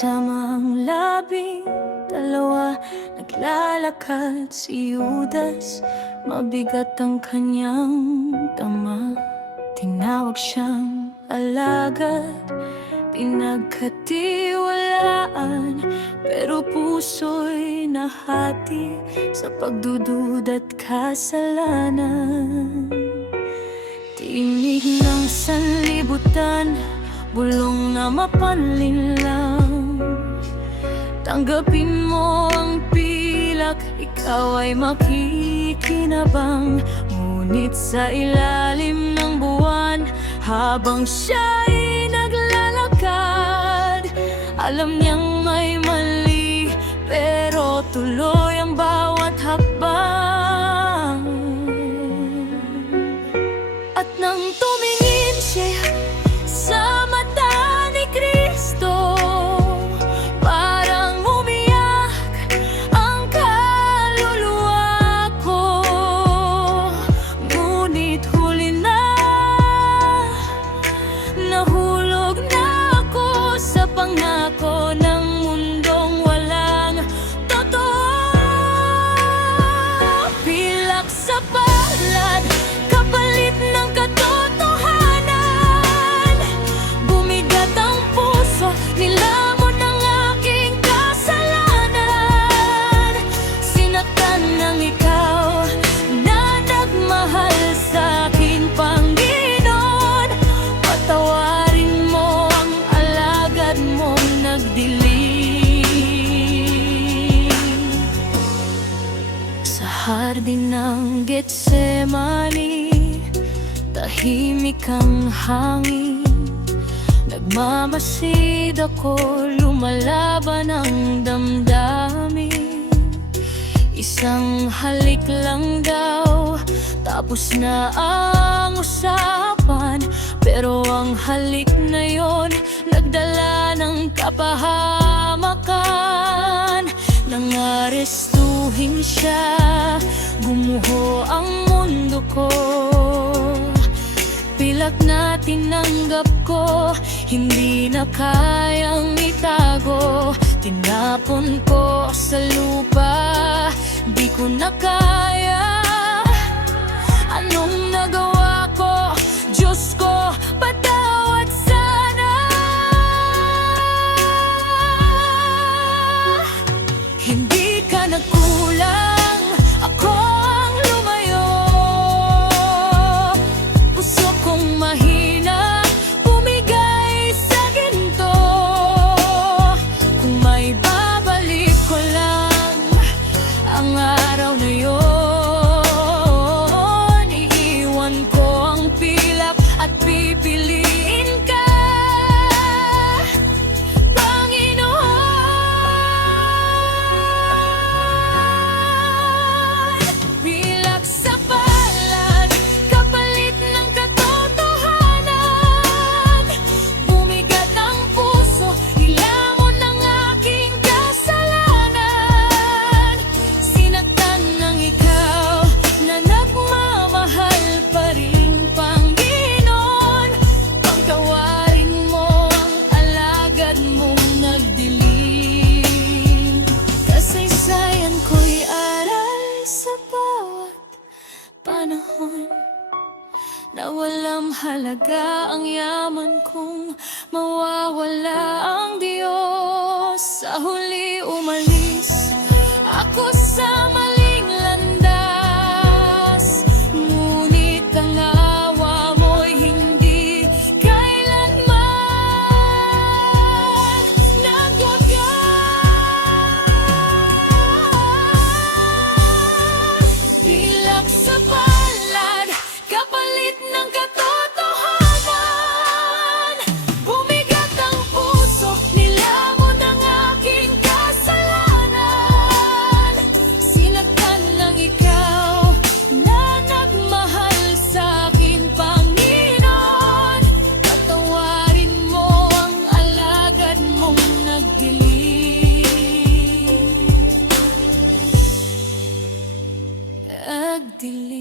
Kasama ang 12, naglalakad si Judas. Mabigat ang kanyang dama. Tinawag siyang alagad, pinagkatiwalaan, pero puso'y nahati sa pagdududa't kasalanan. Tinig ng sanlibutan, bulong na mapanlinlang. Tanggapin mo ang pilak, ikaw ay makikinabang. Ngunit sa ilalim ng buwan, habang siya'y naglalakad, alam niyang may mali, pero tuloy ang bawat hakbang. At nang tumingin siya sa mata ni Kristo, parang umiyak ang kaluluwa ko. Ngunit huli na, nahulog na ako sa pangako ng mundong walang totoo. Pilak sa palad, kapalit ng katotohanan. Bumigat ang puso, nilamon ng aking kasalanan. Sinaktan ng ikaw na nagmahal sa'kin, Panginoon. Patawarin mo ang alagad mong nagdilim. Sa hardin ng Getsemani, tahimik ang hangin. Nagmamasid ako, lumalaban ang damdamin. Isang halik lang daw, tapos na ang usapan. Pero ang halik na yon, nagdala ng kapahamakan. Nang arestuhin siya, gumuho ang mundo ko. Pilak na tinanggap ko, hindi na kayang itago. Tinapon ko sa lupa, di ko na kaya. Anong nagawa ko? Diyos ko, patawad sana. Hindi ka nagkulang, ako ang lumayo. Puso kong mahina, bumigay sa ginto. Kung may babalik ko lang ang araw na yon, iiwan ko ang pilak at pipiliin ka, Panginoon. Pilak sa palad, kapalit ng katotohanan. Bumigat ang puso, nilamon ng aking kasalanan. Sinaktan ng ikaw na nagmamahal pa rin, Panginoon. Pagtawarin mo ang alagad mong nagdilim. Kasaysayan ko'y aral sa bawat panahon, na walang halaga ang yaman kung mawawala ang Diyos. Sa huli umalis ako sa maling landas, ngunit ang awa mo'y hindi kailanman nagwagas. Pilak sa palad, kapalit ng katotohanan. Bumigat ang puso, nilamon ng aking kasalanan. Sinaktan ng ikaw na nagmahal sa'kin, Panginoon. Patawarin mo ang alagad mong nagdilim. Nagdilim.